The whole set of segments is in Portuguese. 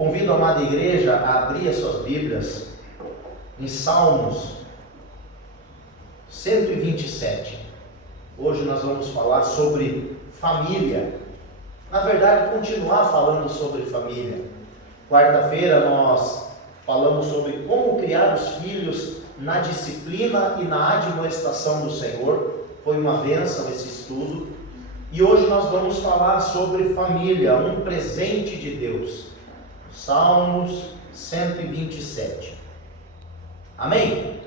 Convido a amada igreja a abrir as suas Bíblias em Salmos 127. Hoje nós vamos falar sobre família. Na verdade, continuar falando sobre família. Quarta-feira nós falamos sobre como criar os filhos na disciplina e na admoestação do Senhor. Foi uma bênção esse estudo. E hoje nós vamos falar sobre família, um presente de Deus. Salmos 127. Amém?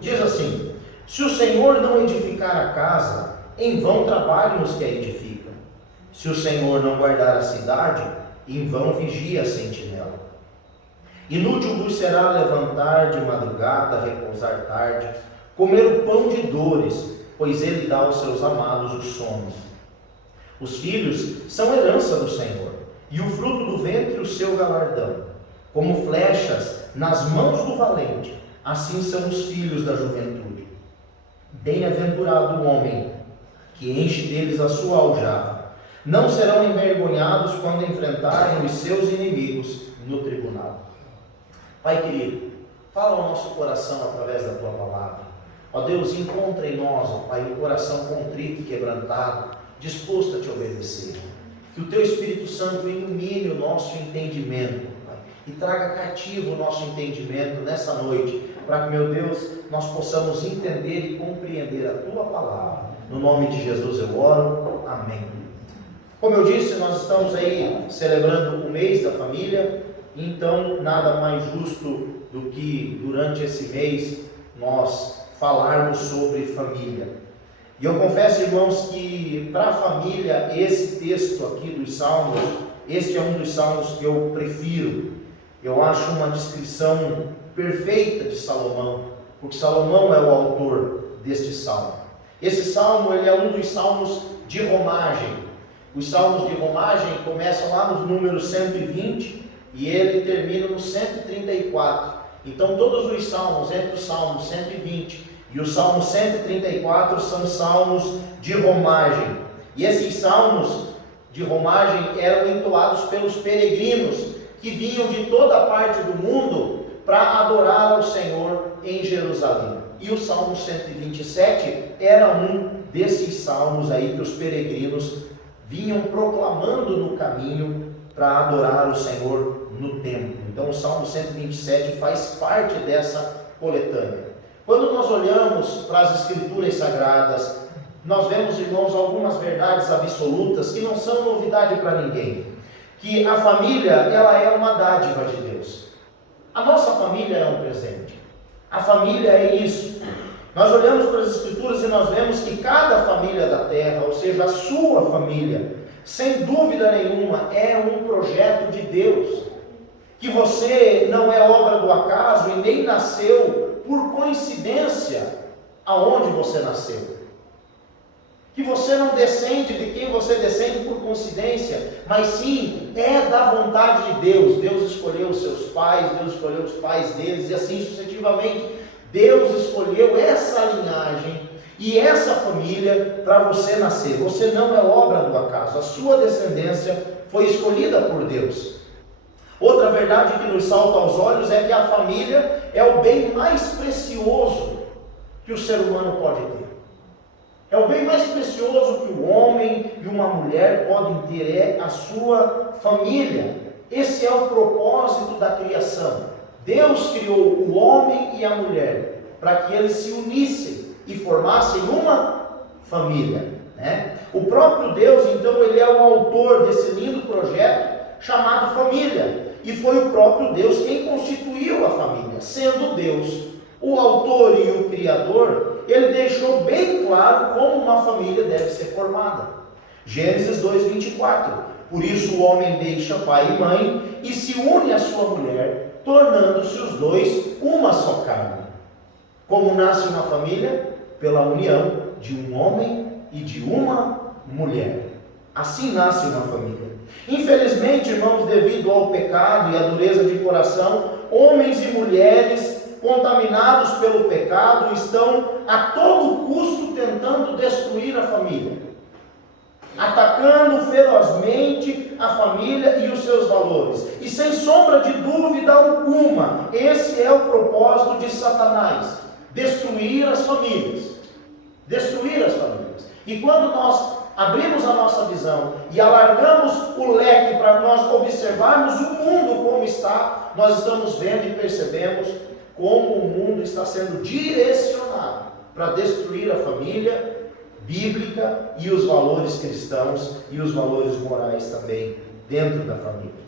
Diz assim: se o Senhor não edificar a casa, em vão trabalham os que a edificam. Se o Senhor não guardar a cidade, em vão vigia a sentinela. Inútil vos será levantar de madrugada, repousar tarde, comer o pão de dores, pois ele dá aos seus amados o sono. Os filhos são herança do Senhor, e o fruto do ventre o seu galardão. Como flechas nas mãos do valente, assim são os filhos da juventude. Bem-aventurado o homem que enche deles a sua aljava. Não serão envergonhados quando enfrentarem os seus inimigos no tribunal. Pai querido, fala ao nosso coração através da Tua palavra. Ó Deus, encontra em nós, ó Pai, um coração contrito e quebrantado, disposto a Te obedecer. Que o Teu Espírito Santo ilumine o nosso entendimento, Pai, e traga cativo o nosso entendimento nessa noite, para que, meu Deus, nós possamos entender e compreender a Tua palavra. No nome de Jesus eu oro. Amém. Como eu disse, nós estamos aí celebrando o mês da família, então nada mais justo do que durante esse mês nós falarmos sobre família. E eu confesso, irmãos, que para a família, esse texto aqui dos Salmos, este é um dos Salmos que eu prefiro. Eu acho uma descrição perfeita de Salomão, porque Salomão é o autor deste Salmo. Esse Salmo, ele é um dos Salmos de romagem. Os Salmos de romagem começam lá nos números 120 e ele termina no 134. Então todos os Salmos, entre o Salmo 120 e o Salmo 134, são salmos de romagem. E esses salmos de romagem eram entoados pelos peregrinos que vinham de toda a parte do mundo para adorar ao Senhor em Jerusalém. E o Salmo 127 era um desses salmos aí que os peregrinos vinham proclamando no caminho para adorar o Senhor no templo. Então o Salmo 127 faz parte dessa coletânea. Quando nós olhamos para as Escrituras Sagradas, nós vemos, irmãos, algumas verdades absolutas que não são novidade para ninguém. Que a família, ela é uma dádiva de Deus. A nossa família é um presente. A família é isso. Nós olhamos para as Escrituras e nós vemos que cada família da terra, ou seja, a sua família, sem dúvida nenhuma, é um projeto de Deus. Que você não é obra do acaso e nem nasceu por coincidência aonde você nasceu. Que você não descende de quem você descende por coincidência, mas sim é da vontade de Deus. Deus escolheu os seus pais, Deus escolheu os pais deles e assim sucessivamente. Deus escolheu essa linhagem e essa família para você nascer. Você não é obra do acaso, a sua descendência foi escolhida por Deus. Outra verdade que nos salta aos olhos é que a família é o bem mais precioso que o ser humano pode ter. É o bem mais precioso que o homem e uma mulher podem ter, é a sua família. Esse é o propósito da criação. Deus criou o homem e a mulher para que eles se unissem e formassem uma família, né? O próprio Deus, então, ele é o autor desse lindo projeto chamado família. E foi o próprio Deus quem constituiu a família. Sendo Deus o autor e o criador, ele deixou bem claro como uma família deve ser formada. Gênesis 2:24. Por isso o homem deixa pai e mãe e se une à sua mulher, tornando-se os dois uma só carne. Como nasce uma família? Pela união de um homem e de uma mulher. Assim nasce uma família. Infelizmente, irmãos, devido ao pecado e à dureza de coração, homens e mulheres contaminados pelo pecado estão a todo custo tentando destruir a família. atacando ferozmente a família e os seus valores. E sem sombra de dúvida alguma, esse é o propósito de Satanás: destruir as famílias. Destruir as famílias. E quando nós abrimos a nossa visão e alargamos o leque para nós observarmos o mundo como está, nós estamos vendo e percebemos como o mundo está sendo direcionado para destruir a família bíblica e os valores cristãos e os valores morais também dentro da família.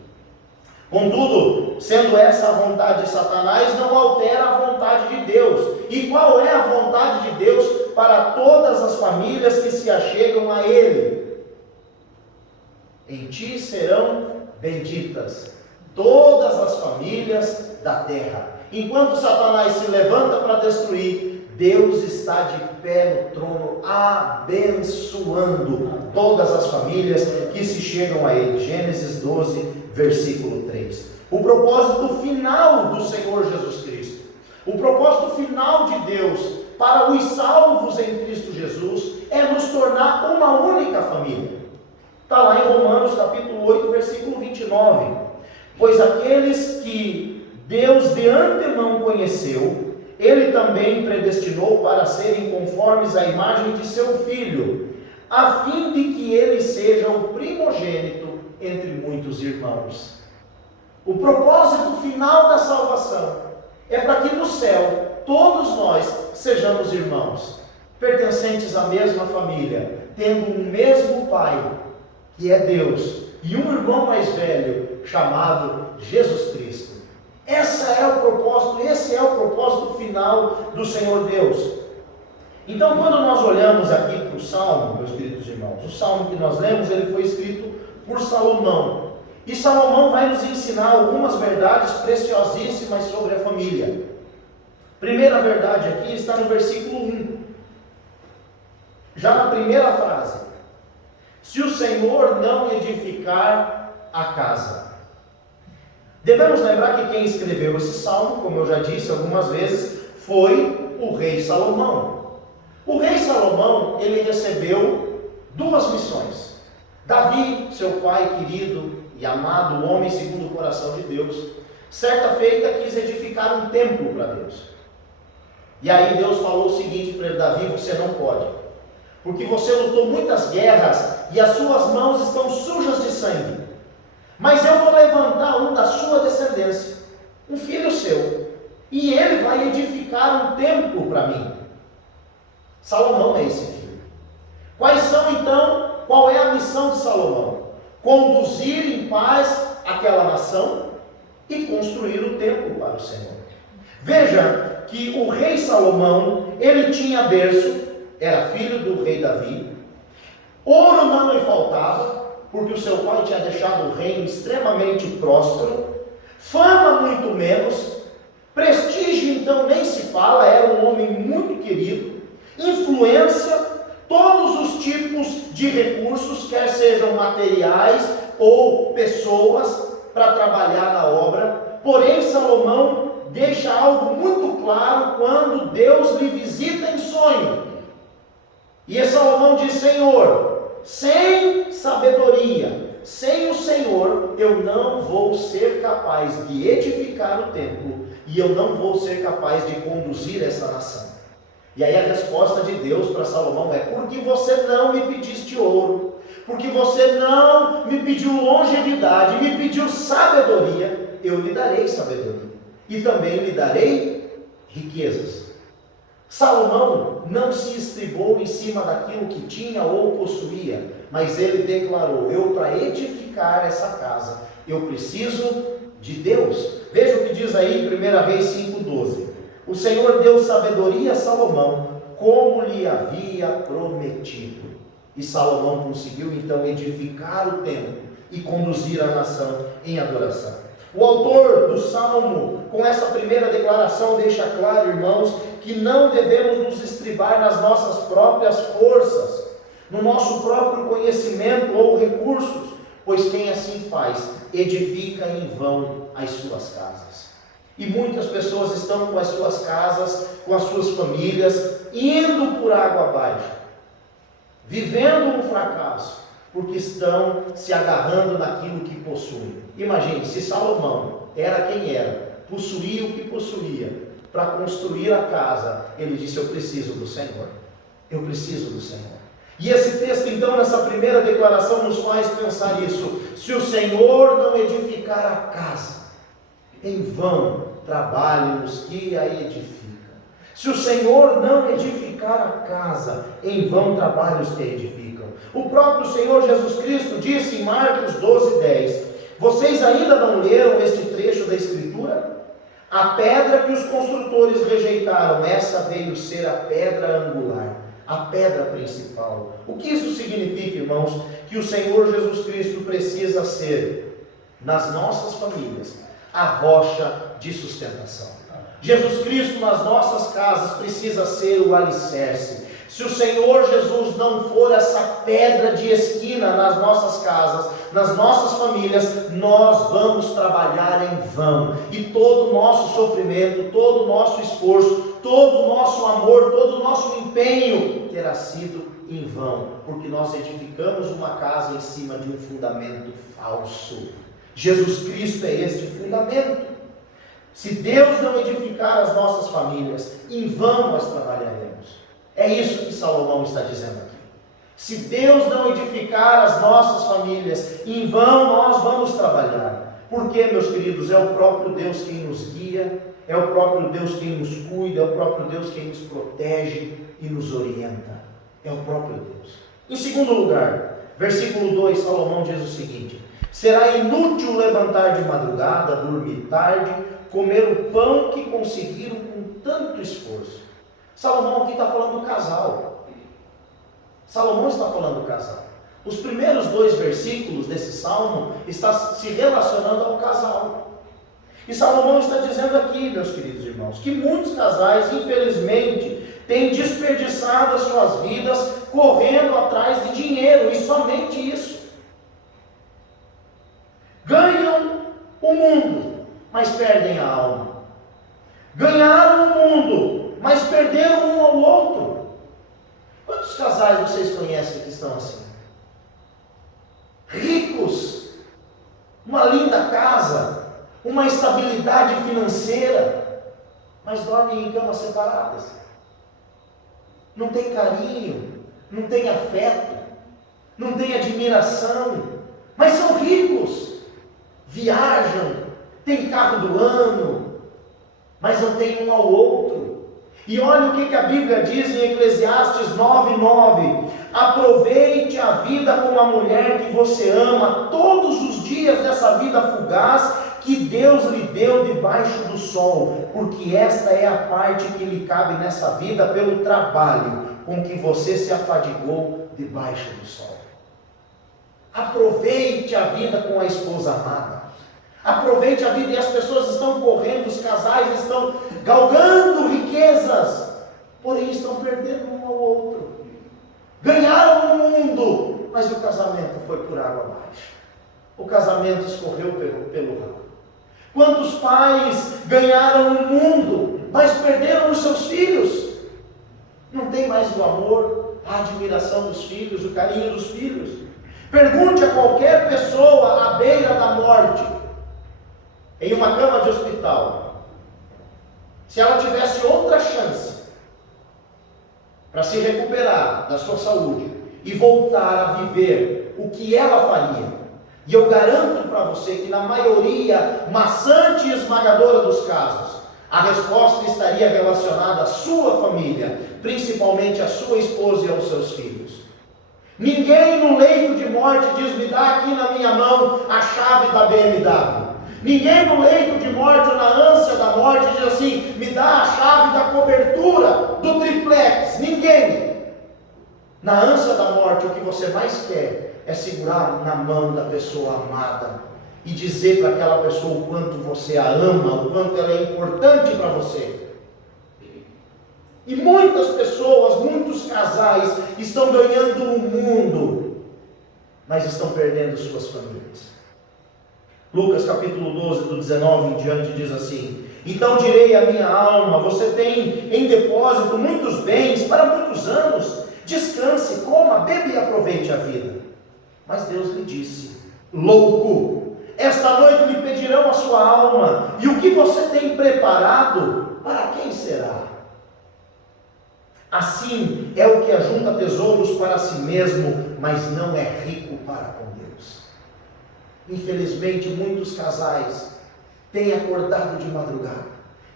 Contudo, sendo essa a vontade de Satanás, não altera a vontade de Deus. E qual é a vontade de Deus para todas as famílias que se achegam a Ele? Em ti serão benditas todas as famílias da terra. Enquanto Satanás se levanta para destruir, Deus está de pé no trono, abençoando todas as famílias que se chegam a Ele. Gênesis 12, versículo 3. O propósito final do Senhor Jesus Cristo, o propósito final de Deus para os salvos em Cristo Jesus, é nos tornar uma única família. Está lá em Romanos capítulo 8, versículo 29. Pois aqueles que Deus de antemão conheceu, Ele também predestinou para serem conformes à imagem de seu Filho, a fim de que Ele seja o primogênito entre muitos irmãos. O propósito final da salvação é para que no céu todos nós sejamos irmãos, pertencentes à mesma família, tendo um mesmo Pai, que é Deus, e um irmão mais velho, chamado Jesus Cristo. Esse é o propósito final do Senhor Deus. Então, quando nós olhamos aqui para o Salmo, meus queridos irmãos, o Salmo que nós lemos, ele foi escrito por Salomão. E Salomão vai nos ensinar algumas verdades preciosíssimas sobre a família. Primeira verdade aqui está no versículo 1. Já na primeira frase: se o Senhor não edificar a casa. Devemos lembrar que quem escreveu esse salmo, como eu já disse algumas vezes, foi o rei Salomão. O rei Salomão, ele recebeu duas missões. Davi, seu pai querido e amado, homem segundo o coração de Deus, certa feita quis edificar um templo para Deus. E aí Deus falou o seguinte para ele: Davi, você não pode, porque você lutou muitas guerras e as suas mãos estão sujas de sangue. Mas eu vou levantar um da sua descendência, um filho seu, e ele vai edificar um templo para mim. Salomão é esse filho. Qual é a missão de Salomão? Conduzir em paz aquela nação e construir o templo para o Senhor. Veja que o rei Salomão, ele tinha berço, era filho do rei Davi, ouro não lhe faltava, porque o seu pai tinha deixado o reino extremamente próspero, fama muito menos, prestígio então nem se fala, era um homem muito querido, influência, todos os tipos de recursos, quer sejam materiais ou pessoas, para trabalhar na obra. Porém, Salomão deixa algo muito claro quando Deus lhe visita em sonho. E Salomão diz: Senhor, sem sabedoria, sem o Senhor, eu não vou ser capaz de edificar o templo, e eu não vou ser capaz de conduzir essa nação. E aí a resposta de Deus para Salomão é: porque você não me pediste ouro, porque você não me pediu longevidade, me pediu sabedoria, eu lhe darei sabedoria, e também lhe darei riquezas. Salomão não se estribou em cima daquilo que tinha ou possuía, mas ele declarou: eu, para edificar essa casa, eu preciso de Deus. Veja o que diz aí em 1 Reis 5,12. O Senhor deu sabedoria a Salomão, como lhe havia prometido. E Salomão conseguiu então edificar o templo e conduzir a nação em adoração. O autor do Salmo, com essa primeira declaração, deixa claro, irmãos, que não devemos nos estribar nas nossas próprias forças, no nosso próprio conhecimento ou recursos, pois quem assim faz, edifica em vão as suas casas. E muitas pessoas estão com as suas casas, com as suas famílias, indo por água abaixo, vivendo um fracasso, porque estão se agarrando naquilo que possuem. Imagine, se Salomão era quem era, possuía o que possuía, para construir a casa, ele disse: eu preciso do Senhor, eu preciso do Senhor. E esse texto então, nessa primeira declaração, nos faz pensar isso: se o Senhor não edificar a casa, em vão trabalham os que a edificam. Se o Senhor não edificar a casa, em vão trabalham os que a edificam. O próprio Senhor Jesus Cristo disse em Marcos 12:10, vocês ainda não leram este trecho da Escritura? A pedra que os construtores rejeitaram, essa veio ser a pedra angular, a pedra principal. O que isso significa, irmãos? Que o Senhor Jesus Cristo precisa ser, nas nossas famílias, a rocha de sustentação. Jesus Cristo nas nossas casas precisa ser o alicerce. Se o Senhor Jesus não for essa pedra de esquina nas nossas casas, nas nossas famílias, nós vamos trabalhar em vão. E todo o nosso sofrimento, todo o nosso esforço, todo o nosso amor, todo o nosso empenho terá sido em vão, porque nós edificamos uma casa em cima de um fundamento falso. Jesus Cristo é este fundamento. Se Deus não edificar as nossas famílias, em vão nós trabalharemos. É isso que Salomão está dizendo aqui. Se Deus não edificar as nossas famílias, em vão nós vamos trabalhar. Porque, meus queridos, é o próprio Deus quem nos guia, é o próprio Deus quem nos cuida, é o próprio Deus quem nos protege e nos orienta. É o próprio Deus. Em segundo lugar, versículo 2, Salomão diz o seguinte: será inútil levantar de madrugada, dormir tarde, comer o pão que conseguiram com tanto esforço. Salomão aqui está falando do casal. Salomão está falando do casal. Os primeiros 2 versículos desse salmo estão se relacionando ao casal. E Salomão está dizendo aqui, meus queridos irmãos, que muitos casais, infelizmente, têm desperdiçado as suas vidas correndo atrás de dinheiro, e somente isso. Ganham o mundo, mas perdem a alma. Ganharam o mundo, mas perderam um ao outro. Quantos casais vocês conhecem que estão assim? Ricos, uma linda casa, uma estabilidade financeira, mas dormem em camas separadas. Não tem carinho, não tem afeto, não tem admiração, mas são ricos, viajam, tem carro do ano, mas não tem um ao outro. E olha o que a Bíblia diz em Eclesiastes 9:9: aproveite a vida com a mulher que você ama todos os dias dessa vida fugaz que Deus lhe deu debaixo do sol, porque esta é a parte que lhe cabe nessa vida pelo trabalho com que você se afadigou debaixo do sol. Aproveite a vida com a esposa amada. Aproveite a vida, e as pessoas estão correndo, os casais estão galgando riquezas, porém estão perdendo um ao outro. Ganharam o mundo, mas o casamento foi por água abaixo. O casamento escorreu pelo ralo. Quantos pais ganharam o mundo, mas perderam os seus filhos? Não tem mais o amor, a admiração dos filhos, o carinho dos filhos. Pergunte a qualquer pessoa à beira da morte, em uma cama de hospital, se ela tivesse outra chance para se recuperar da sua saúde e voltar a viver, o que ela faria? E eu garanto para você que na maioria maçante e esmagadora dos casos, a resposta estaria relacionada à sua família, principalmente à sua esposa e aos seus filhos. Ninguém no leito de morte diz: me dá aqui na minha mão a chave da BMW. Ninguém no leito de morte ou na ânsia da morte diz assim: me dá a chave da cobertura do triplex. Ninguém. Na ânsia da morte, o que você mais quer é segurar na mão da pessoa amada e dizer para aquela pessoa o quanto você a ama, o quanto ela é importante para você. E muitas pessoas, muitos casais estão ganhando o mundo, mas estão perdendo suas famílias. Lucas capítulo 12, do 19 em diante, diz assim: então direi à minha alma, você tem em depósito muitos bens para muitos anos, descanse, coma, beba e aproveite a vida. Mas Deus lhe disse: louco, esta noite lhe pedirão a sua alma, e o que você tem preparado, para quem será? Assim é o que ajunta tesouros para si mesmo, mas não é rico para com Deus. Infelizmente, muitos casais têm acordado de madrugada,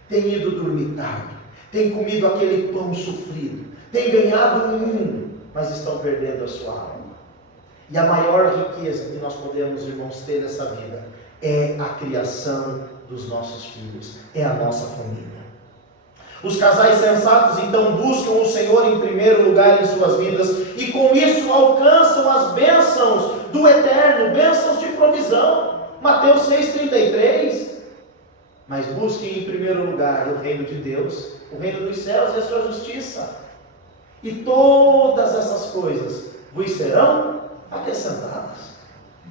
têm ido dormir tarde, têm comido aquele pão sofrido, têm ganhado o mundo, mas estão perdendo a sua alma. E a maior riqueza que nós podemos, irmãos, ter nessa vida é a criação dos nossos filhos, é a nossa família. Os casais sensatos então buscam o Senhor em primeiro lugar em suas vidas e com isso alcançam as bênçãos do eterno, bênçãos de provisão. Mateus 6,33. Mas busquem em primeiro lugar o reino de Deus, o reino dos céus e a sua justiça, e todas essas coisas vos serão acrescentadas.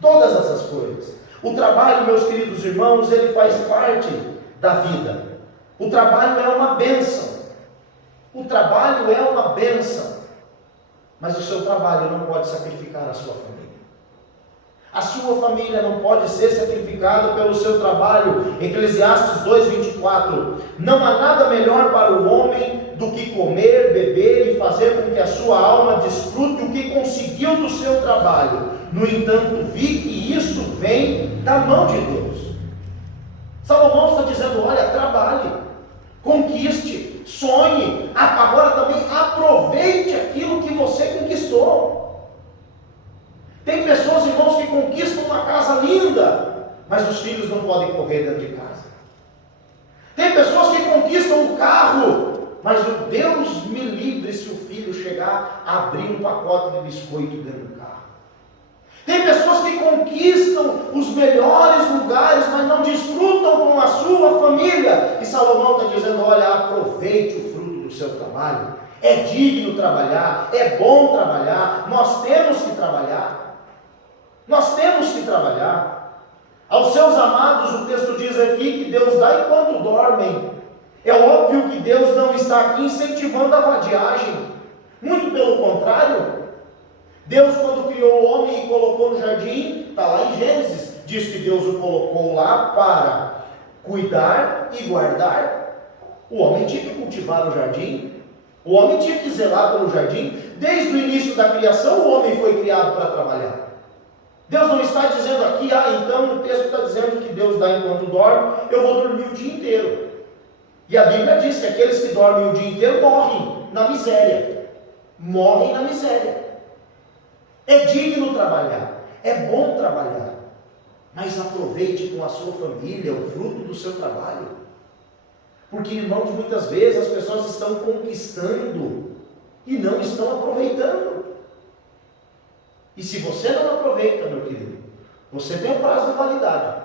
Todas essas coisas. O trabalho, meus queridos irmãos, ele faz parte da vida. O trabalho é uma bênção. O trabalho é uma bênção. Mas o seu trabalho não pode sacrificar a sua família. A sua família não pode ser sacrificada pelo seu trabalho. Eclesiastes 2,24. Não há nada melhor para o homem do que comer, beber e fazer com que a sua alma desfrute o que conseguiu do seu trabalho. No entanto, vi que isso vem da mão de Deus. Salomão está dizendo: olha, trabalhe, conquiste, sonhe, agora também aproveite aquilo que você conquistou. Tem pessoas, irmãos, que conquistam uma casa linda, mas os filhos não podem correr dentro de casa. Tem pessoas que conquistam um carro, mas Deus me livre se o filho chegar a abrir um pacote de biscoito dentro do carro. Tem pessoas que conquistam os melhores lugares, mas não desfrutam com a sua família. E Salomão está dizendo: olha, aproveite o fruto do seu trabalho. É digno trabalhar, é bom trabalhar, nós temos que trabalhar. Nós temos que trabalhar. Aos seus amados, o texto diz aqui que Deus dá enquanto dormem. É óbvio que Deus não está aqui incentivando a vadiagem. Muito pelo contrário. Deus, quando criou o homem e colocou no jardim, está lá em Gênesis, diz que Deus o colocou lá para cuidar e guardar. O homem tinha que cultivar o jardim. O homem tinha que zelar pelo jardim. Desde o início da criação, o homem foi criado para trabalhar. Deus não está dizendo aqui: então o texto está dizendo que Deus dá enquanto dorme, eu vou dormir o dia inteiro. E a Bíblia diz que aqueles que dormem o dia inteiro morrem na miséria. Morrem na miséria. É digno trabalhar, é bom trabalhar, mas aproveite com a sua família o fruto do seu trabalho. Porque, irmãos, muitas vezes as pessoas estão conquistando e não estão aproveitando. E se você não aproveita, meu querido, você tem um prazo de validade.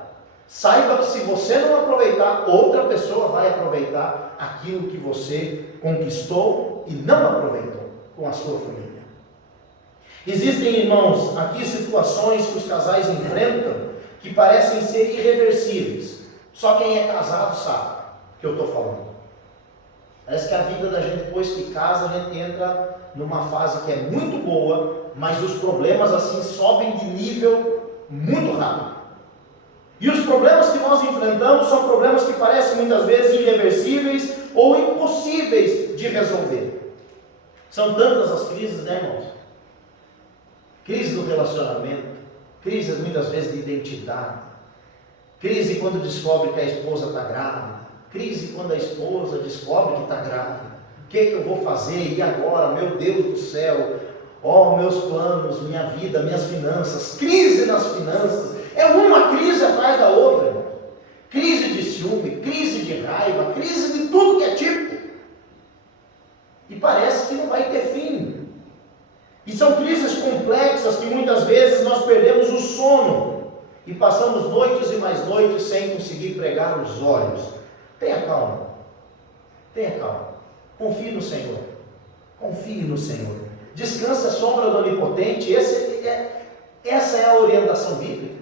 Saiba que se você não aproveitar, outra pessoa vai aproveitar aquilo que você conquistou e não aproveitou com a sua família. Existem, irmãos, aqui situações que os casais enfrentam que parecem ser irreversíveis. Só quem é casado sabe o que eu estou falando. Parece que a vida da gente, depois que casa, a gente entra numa fase que é muito boa, mas os problemas assim sobem de nível muito rápido. E os problemas que nós enfrentamos são problemas que parecem muitas vezes irreversíveis ou impossíveis de resolver. São tantas as crises, né, irmãos? Crise do relacionamento, crise muitas vezes de identidade, crise quando descobre que a esposa está grávida, crise quando a esposa descobre que está grávida. O que eu vou fazer? E agora? Meu Deus do céu! Meus planos, minha vida, minhas finanças, crise nas finanças, é uma crise atrás da outra, irmão. Crise de ciúme, crise de raiva, crise de tudo que é tipo, e parece que não vai ter fim, e são crises complexas que muitas vezes nós perdemos o sono, e passamos noites e mais noites sem conseguir pregar os olhos. Tenha calma, confie no Senhor, descanse à sombra do Onipotente. Essa é a orientação bíblica.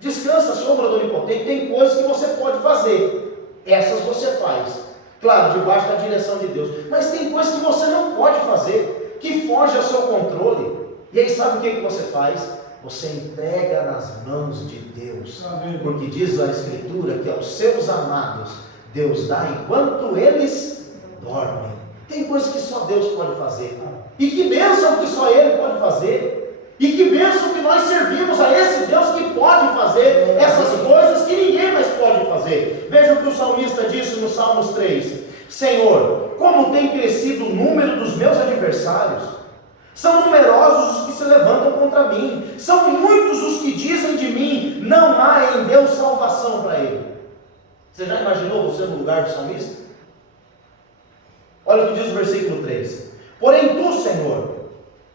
Descanse à sombra do Onipotente. Tem coisas que você pode fazer, essas você faz, claro, debaixo da direção de Deus, mas tem coisas que você não pode fazer, que foge ao seu controle. E aí sabe o que você faz? você entrega nas mãos de Deus. Amém. Porque diz a Escritura que aos seus amados Deus dá enquanto eles dormem. Tem coisas que só Deus pode fazer. E que bênção que só Ele pode fazer. E que bênção que nós servimos a esse Deus que pode fazer essas coisas que ninguém mais pode fazer. Veja o que o salmista disse no Salmos 3. Senhor, como tem crescido o número dos meus adversários. São numerosos os que se levantam contra mim. São muitos os que dizem de mim, não há em Deus salvação para ele. Você já imaginou você no lugar do salmista? Olha o que diz o versículo 3. Porém tu, Senhor,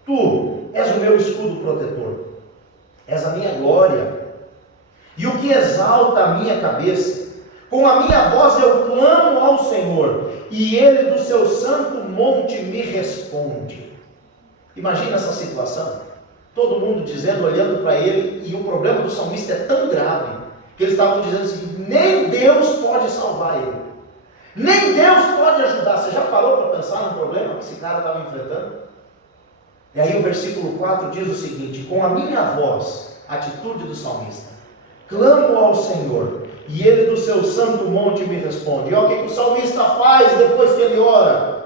tu és o meu escudo protetor. És a minha glória. E o que exalta a minha cabeça. Com a minha voz eu clamo ao Senhor. E Ele do seu santo monte me responde. Imagina essa situação, todo mundo dizendo, olhando para ele, e o problema do salmista é tão grave, que eles estavam dizendo assim, nem Deus pode salvar ele, nem Deus pode ajudar. Você já parou para pensar no problema que esse cara estava enfrentando? E aí o versículo 4 diz o seguinte, com a minha voz, atitude do salmista, clamo ao Senhor, e Ele do seu santo monte me responde. E olha o que o salmista faz depois que ele ora,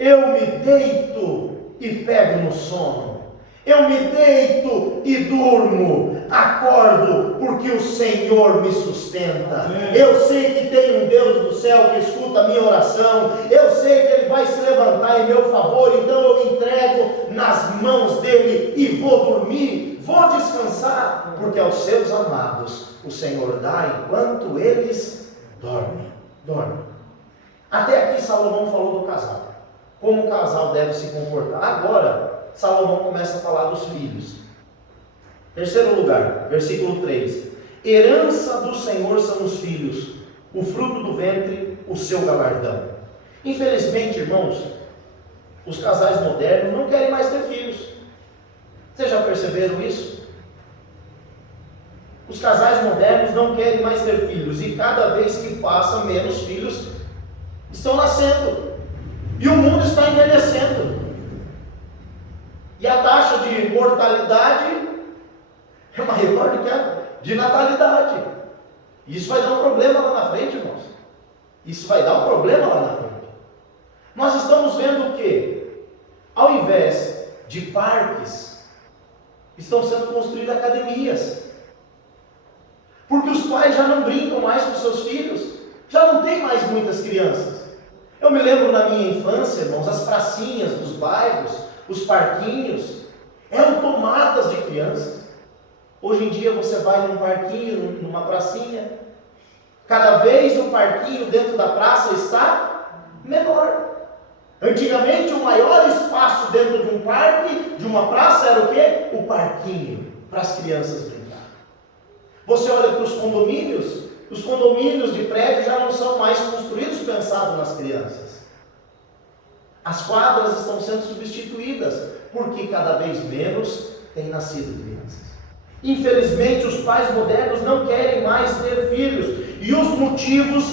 eu me deito e pego no sono, eu me deito e durmo, acordo porque o Senhor me sustenta. Eu sei que tem um Deus do céu que escuta a minha oração, eu sei que Ele vai se levantar em meu favor, então eu entrego nas mãos dEle e vou dormir, vou descansar, porque aos seus amados o Senhor dá enquanto eles dormem. Até aqui Salomão falou do casal, como o casal deve se comportar. Agora, Salomão começa a falar dos filhos. Terceiro lugar, versículo 3. Herança do Senhor são os filhos, o fruto do ventre, o seu galardão. Infelizmente, irmãos, os casais modernos não querem mais ter filhos. Vocês já perceberam isso? Os casais modernos não querem mais ter filhos, e cada vez que passa, menos filhos estão nascendo. E o mundo está envelhecendo. E a taxa de mortalidade é maior do que a de natalidade. E isso vai dar um problema lá na frente, irmãos. Isso vai dar um problema lá na frente. Nós estamos vendo o quê? Ao invés de parques, estão sendo construídas academias. Porque os pais já não brincam mais com seus filhos. Já não tem mais muitas crianças. Eu me lembro na minha infância, irmãos, as pracinhas dos bairros, os parquinhos, eram tomadas de crianças. Hoje em dia você vai num parquinho, numa pracinha, cada vez o parquinho dentro da praça está menor. Antigamente o maior espaço dentro de um parque, de uma praça, era o quê? O parquinho, para as crianças brincar. Você olha para os condomínios de prédio já não são mais construídos pensados nas crianças. As quadras estão sendo substituídas, porque cada vez menos tem nascido crianças. Infelizmente, os pais modernos não querem mais ter filhos. E os motivos,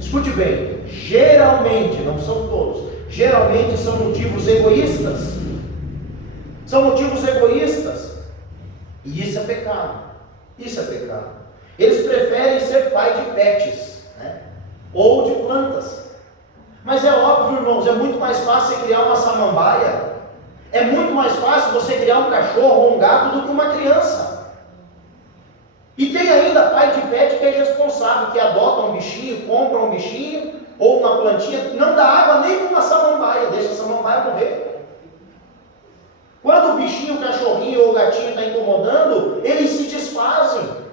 escute bem, geralmente, não são todos, geralmente são motivos egoístas. São motivos egoístas. E isso é pecado. Isso é pecado. Eles preferem ser pai de pets, né? Ou de plantas. Mas é óbvio, irmãos, é muito mais fácil você criar uma samambaia. É muito mais fácil você criar um cachorro ou um gato do que uma criança. E tem ainda pai de pet que é responsável, que adota um bichinho, compra um bichinho ou uma plantinha, não dá água nem para uma samambaia, deixa a samambaia morrer. Quando o bichinho, o cachorrinho ou o gatinho está incomodando, eles se desfazem.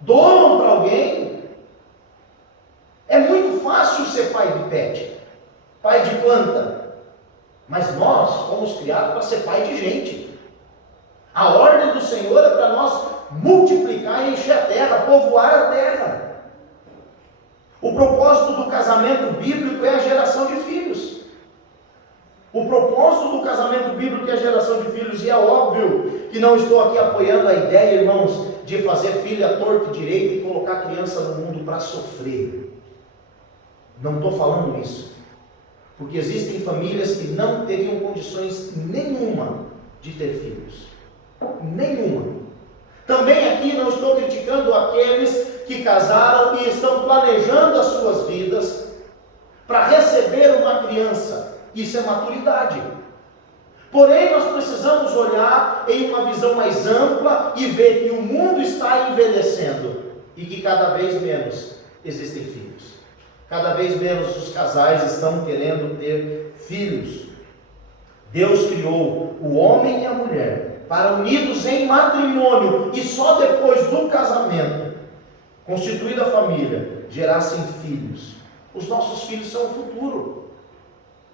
Doam para alguém. É muito fácil ser pai de pet, pai de planta, mas nós fomos criados para ser pai de gente. A ordem do Senhor é para nós multiplicar e encher a terra, povoar a terra. O propósito do casamento bíblico é a geração de filhos. O propósito do casamento bíblico é a geração de filhos, e é óbvio que não estou aqui apoiando a ideia, irmãos, de fazer filho à torta e direita e colocar criança no mundo para sofrer. Não estou falando isso, porque existem famílias que não teriam condições nenhuma de ter filhos. Nenhuma. Também aqui não estou criticando aqueles que casaram e estão planejando as suas vidas para receber uma criança. Isso é maturidade. Porém, nós precisamos olhar em uma visão mais ampla e ver que o mundo está envelhecendo e que cada vez menos existem filhos. Cada vez menos os casais estão querendo ter filhos. Deus criou o homem e a mulher para, unidos em matrimônio e só depois do casamento, constituída a família, gerassem filhos. Os nossos filhos são o futuro.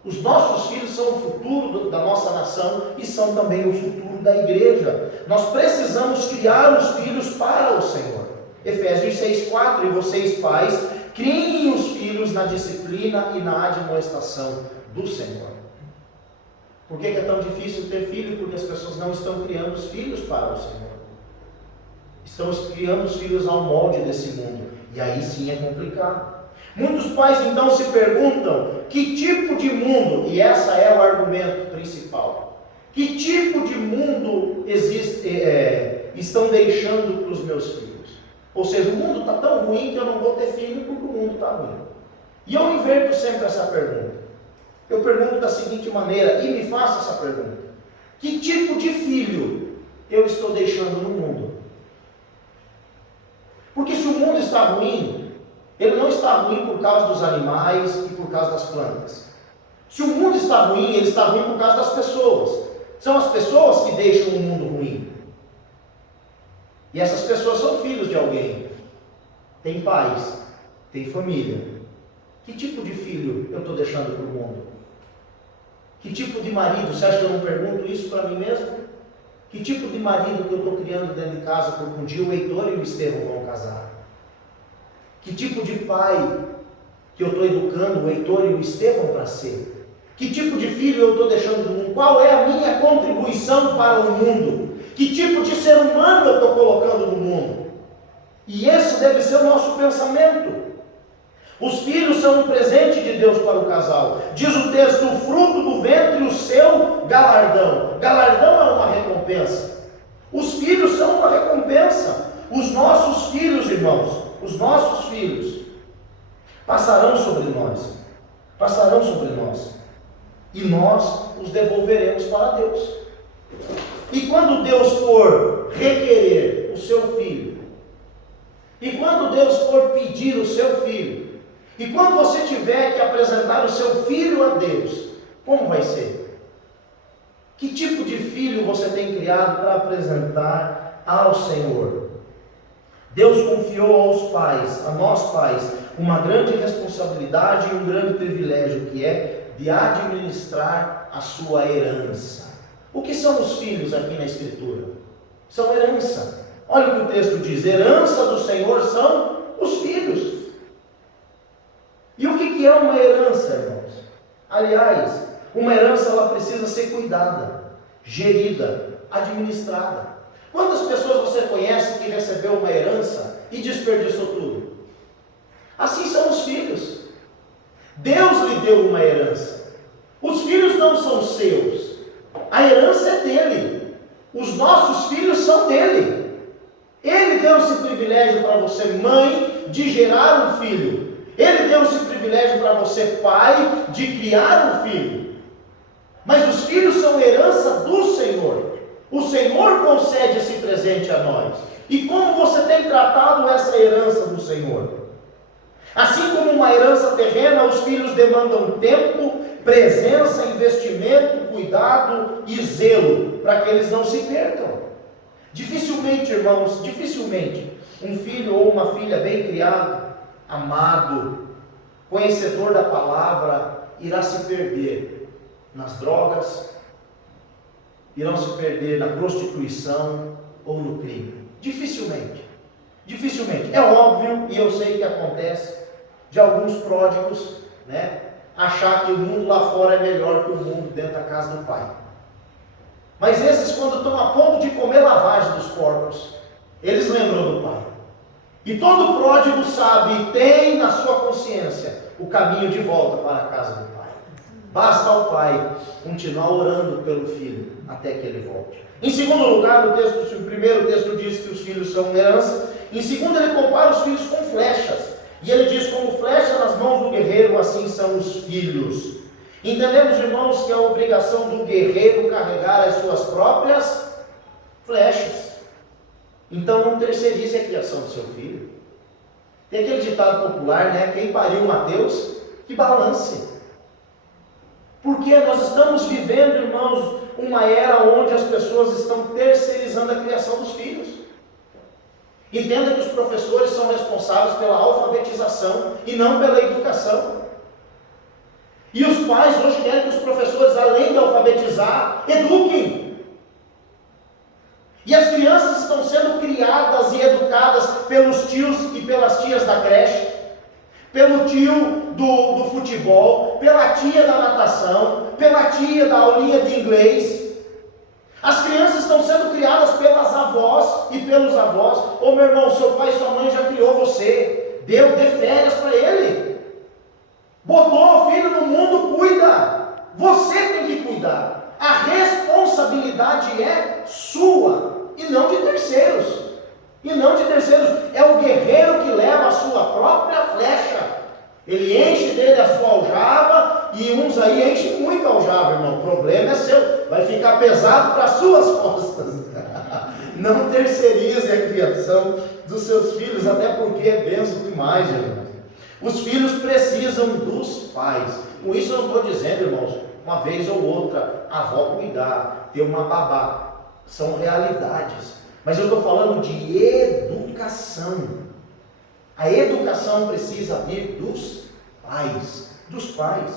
Os nossos filhos são o futuro da nossa nação e são também o futuro da igreja. Nós precisamos criar os filhos para o Senhor. Efésios 6,4: e vocês, pais, criem os filhos na disciplina e na admoestação do Senhor. Por que é tão difícil ter filho? Porque as pessoas não estão criando os filhos para o Senhor. Estão criando os filhos ao molde desse mundo. E aí sim é complicado. Muitos pais então se perguntam: que tipo de mundo, e esse é o argumento principal, que tipo de mundo estão deixando para os meus filhos? Ou seja, o mundo está tão ruim que eu não vou ter filho porque o mundo está ruim. E eu inverto sempre essa pergunta. Eu pergunto da seguinte maneira, e me faço essa pergunta: que tipo de filho eu estou deixando no mundo? Porque se o mundo está ruim, ele não está ruim por causa dos animais e por causa das plantas. Se o mundo está ruim, ele está ruim por causa das pessoas. São as pessoas que deixam o mundo ruim. E essas pessoas são filhos de alguém. Tem pais, tem família. Que tipo de filho eu estou deixando para o mundo? Que tipo de marido? Você acha que eu não pergunto isso para mim mesmo? Que tipo de marido que eu estou criando dentro de casa, porque um dia o Heitor e o Estevão vão casar? Que tipo de pai que eu estou educando o Heitor e o Estevão para ser? Que tipo de filho eu estou deixando no mundo? Qual é a minha contribuição para o mundo? Que tipo de ser humano eu estou colocando no mundo? E esse deve ser o nosso pensamento. Os filhos são um presente de Deus para o casal. Diz o texto: o fruto do ventre e o seu galardão. Galardão é uma recompensa. Os filhos são uma recompensa. Os nossos filhos, irmãos, os nossos filhos passarão sobre nós. Passarão sobre nós. E nós os devolveremos para Deus. E quando Deus for requerer o seu filho, e quando Deus for pedir o seu filho, e quando você tiver que apresentar o seu filho a Deus, como vai ser? Que tipo de filho você tem criado para apresentar ao Senhor? Deus confiou aos pais, a nós pais, uma grande responsabilidade e um grande privilégio, que é de administrar a sua herança. O que são os filhos aqui na Escritura? São herança. Olha o que o texto diz: herança do Senhor são os filhos. E o que é uma herança, irmãos? Aliás, uma herança ela precisa ser cuidada, gerida, administrada. Quantas pessoas você conhece que recebeu uma herança e desperdiçou tudo? Assim são os filhos. Deus lhe deu uma herança. Os filhos não são seus. A herança é dele. Os nossos filhos são dele. Ele deu esse privilégio para você, mãe, de gerar um filho. Ele deu esse privilégio para você, pai, de criar um filho. Mas os filhos são herança do Senhor. O Senhor concede esse presente a nós. E como você tem tratado essa herança do Senhor? Assim como uma herança terrena, os filhos demandam tempo, presença, investimento, cuidado e zelo, para que eles não se percam. Dificilmente, irmãos, um filho ou uma filha bem criado, amado, conhecedor da palavra, irá se perder nas drogas, irão se perder na prostituição ou no crime. Dificilmente. É óbvio, e eu sei que acontece, de alguns pródigos, achar que o mundo lá fora é melhor que o mundo dentro da casa do pai. Mas esses, quando estão a ponto de comer lavagem dos porcos, eles lembram do pai. E todo pródigo sabe e tem na sua consciência o caminho de volta para a casa do pai. Basta ao pai continuar orando pelo filho até que ele volte. Em segundo lugar, o primeiro texto diz que os filhos são herança. Em segundo, ele compara os filhos com flechas. E ele diz: como flecha nas mãos do guerreiro, assim são os filhos. Entendemos, irmãos, que é a obrigação do guerreiro carregar as suas próprias flechas. Então não terceirize a criação do seu filho. Tem aquele ditado popular, né? Quem pariu Mateus, que balance. Porque nós estamos vivendo, irmãos, uma era onde as pessoas estão terceirizando a criação dos filhos. Entenda que os professores são responsáveis pela alfabetização e não pela educação. E os pais hoje querem que os professores, além de alfabetizar, eduquem. E as crianças estão sendo criadas e educadas pelos tios e pelas tias da creche, pelo tio do futebol, pela tia da natação, pela tia da aulinha de inglês. As crianças estão sendo criadas pelas avós e pelos avós. Ô meu irmão, seu pai e sua mãe já criou você, dê férias para ele, botou o filho no mundo, cuida. Você tem que cuidar. A responsabilidade é sua e não de terceiros. E não de terceiros. É o guerreiro que leva a sua própria flecha. Ele enche dele a sua aljava, e uns aí enchem muito a aljava, irmão. O problema é seu, vai ficar pesado para as suas costas. Não terceirize a criação dos seus filhos, até porque é benção demais, irmão. Os filhos precisam dos pais. Com isso eu não estou dizendo, irmãos, uma vez ou outra, a avó cuidar, ter uma babá. São realidades. Mas eu estou falando de educação. A educação precisa vir dos pais. Dos pais.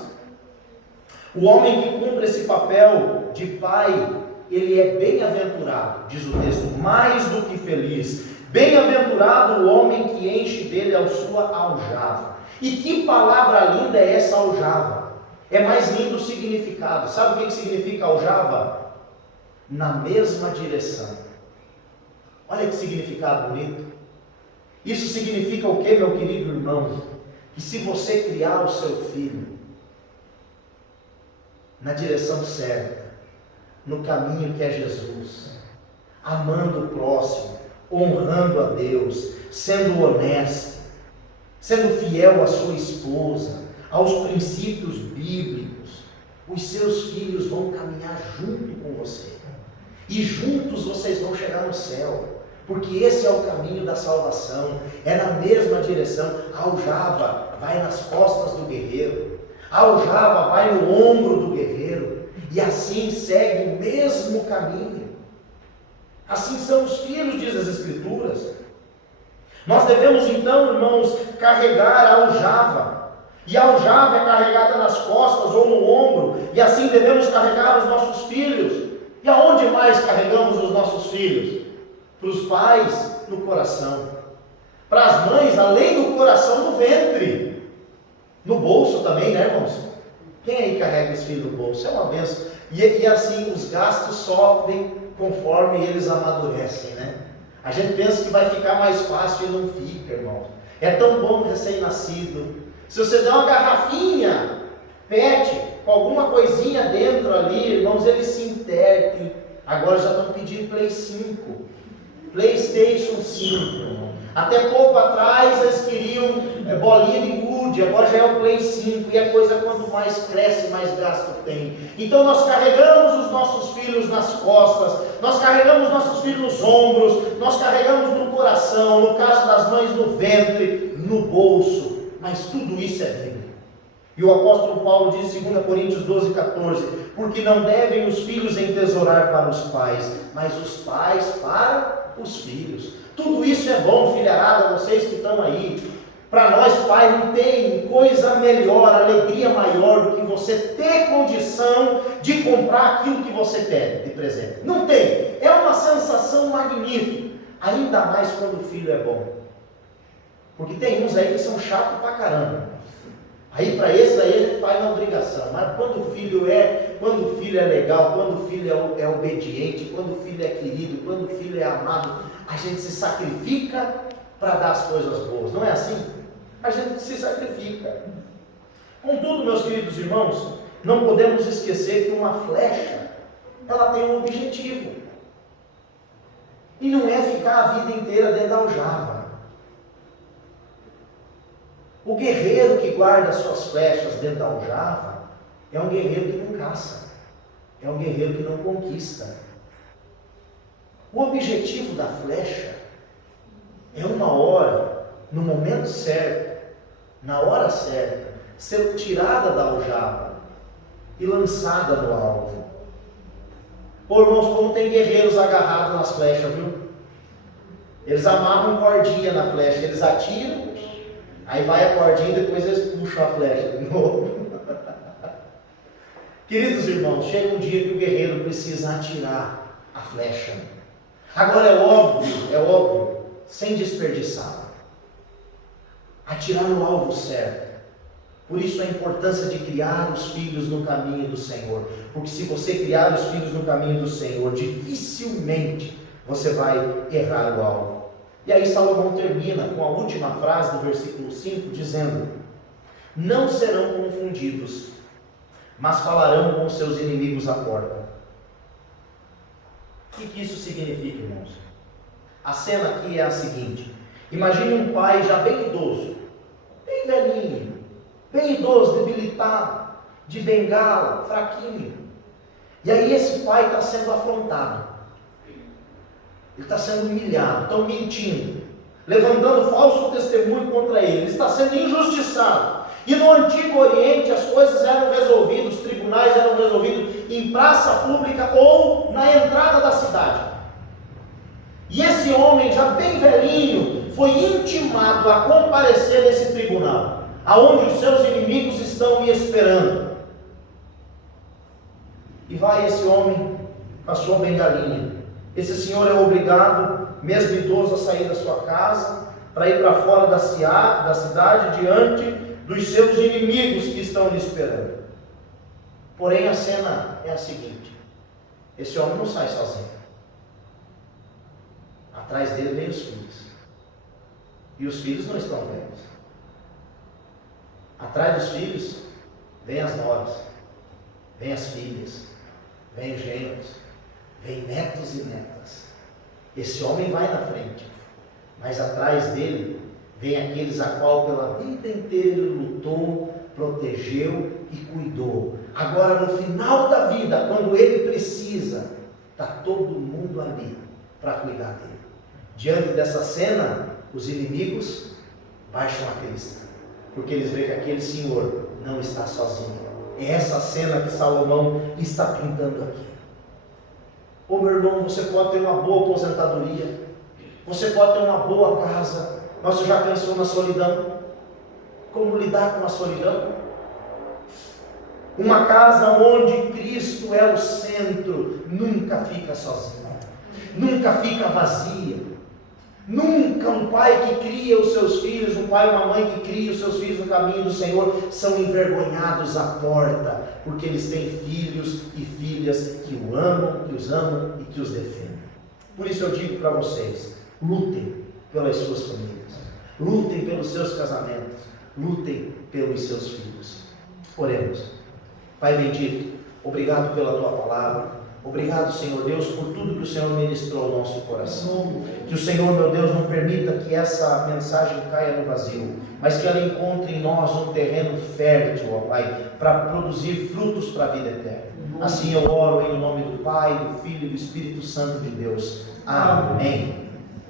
O homem que cumpre esse papel de pai, ele é bem-aventurado, diz o texto, mais do que feliz. Bem-aventurado o homem que enche dele a sua aljava. E que palavra linda é essa aljava? É mais lindo o significado. Sabe o que significa aljava? Na mesma direção. Olha que significado bonito. Isso significa o que, meu querido irmão? Que se você criar o seu filho na direção certa, no caminho que é Jesus, amando o próximo, honrando a Deus, sendo honesto, sendo fiel à sua esposa, aos princípios bíblicos, os seus filhos vão caminhar junto com você, e juntos vocês vão chegar no céu, porque esse é o caminho da salvação, é na mesma direção. A aljava vai nas costas do guerreiro, a aljava vai no ombro do guerreiro, e assim segue o mesmo caminho. Assim são os filhos, diz as Escrituras. Nós devemos então, irmãos, carregar a aljava, e a aljava é carregada nas costas ou no ombro, e assim devemos carregar os nossos filhos. E aonde mais carregamos os nossos filhos? Para os pais, no coração. Para as mães, além do coração, no ventre. No bolso também, né, irmãos? Quem aí carrega esse filho no bolso? É uma bênção. E assim, os gastos sofrem conforme eles amadurecem, né? A gente pensa que vai ficar mais fácil e não fica, irmãos. É tão bom recém-nascido. Se você der uma garrafinha PET, com alguma coisinha dentro ali, irmãos, eles se intertem. Agora já estão pedindo Play 5. PlayStation 5. Até pouco atrás eles queriam bolinha de gude, agora já é o Play 5, e a coisa quanto mais cresce, mais gasto tem. Então nós carregamos os nossos filhos nas costas, nós carregamos nossos filhos nos ombros, nós carregamos no coração, no caso das mães no ventre, no bolso, mas tudo isso é Bíblia. E o apóstolo Paulo diz em 2 Coríntios 12:14, porque não devem os filhos entesourar para os pais, mas os pais para os filhos. Tudo isso é bom, filharada, vocês que estão aí. Para nós, pai, não tem coisa melhor, alegria maior do que você ter condição de comprar aquilo que você quer de presente. Não tem. É uma sensação magnífica. Ainda mais quando o filho é bom. Porque tem uns aí que são chatos pra caramba. Aí para esse aí a gente faz na obrigação, mas quando o filho é legal, quando o filho é obediente, quando o filho é querido, quando o filho é amado, a gente se sacrifica para dar as coisas boas, não é assim? A gente se sacrifica. Contudo, meus queridos irmãos, não podemos esquecer que uma flecha, ela tem um objetivo. E não é ficar a vida inteira dentro da aljava. O guerreiro que guarda suas flechas dentro da aljava é um guerreiro que não caça. É um guerreiro que não conquista. O objetivo da flecha é uma hora, no momento certo, na hora certa, ser tirada da aljava e lançada no alvo. Ô irmãos, como tem guerreiros agarrados nas flechas, viu? Eles amarram cordinha na flecha, eles atiram, aí vai a cordinha e depois eles puxam a flecha de novo. Queridos irmãos, chega um dia que o guerreiro precisa atirar a flecha. Agora é óbvio, sem desperdiçar. Atirar no alvo certo. Por isso a importância de criar os filhos no caminho do Senhor. Porque se você criar os filhos no caminho do Senhor, dificilmente você vai errar o alvo. E aí Salomão termina com a última frase do versículo 5, dizendo: não serão confundidos, mas falarão com os seus inimigos à porta. O que isso significa, irmãos? A cena aqui é a seguinte: imagine um pai já bem idoso, bem velhinho, bem idoso, debilitado, de bengala, fraquinho. E aí esse pai está sendo afrontado, ele está sendo humilhado, estão mentindo, levantando falso testemunho contra ele, ele está sendo injustiçado. E no Antigo Oriente as coisas eram resolvidas, os tribunais eram resolvidos em praça pública ou na entrada da cidade. E esse homem já bem velhinho foi intimado a comparecer nesse tribunal, aonde os seus inimigos estão me esperando. E vai esse homem com a sua bengalinha. Esse senhor é obrigado, mesmo idoso, a sair da sua casa para ir para fora da cidade diante dos seus inimigos que estão lhe esperando. Porém a cena é a seguinte: esse homem não sai sozinho. Atrás dele vem os filhos. E os filhos não estão velhos. Atrás dos filhos vem as noras, vem as filhas, vem os genros, vem netos e netas. Esse homem vai na frente, mas atrás dele vem aqueles a qual pela vida inteira ele lutou, protegeu e cuidou. Agora no final da vida, quando ele precisa, está todo mundo ali para cuidar dele. Diante dessa cena, os inimigos baixam a crista, porque eles veem que aquele senhor não está sozinho. É essa cena que Salomão está pintando aqui. Ô meu irmão, você pode ter uma boa aposentadoria, você pode ter uma boa casa, mas você já pensou na solidão? Como lidar com a solidão? Uma casa onde Cristo é o centro nunca fica sozinho, nunca fica vazia. Nunca um pai que cria os seus filhos, um pai e uma mãe que cria os seus filhos no caminho do Senhor, são envergonhados à porta, porque eles têm filhos e filhas que os amam e que os defendem. Por isso eu digo para vocês: lutem pelas suas famílias, lutem pelos seus casamentos, lutem pelos seus filhos. Oremos. Pai bendito, obrigado pela tua palavra. Obrigado, Senhor Deus, por tudo que o Senhor ministrou ao nosso coração. Que o Senhor, meu Deus, não permita que essa mensagem caia no vazio, mas que ela encontre em nós um terreno fértil, ó Pai, para produzir frutos para a vida eterna. Assim eu oro em nome do Pai, do Filho e do Espírito Santo de Deus. Amém.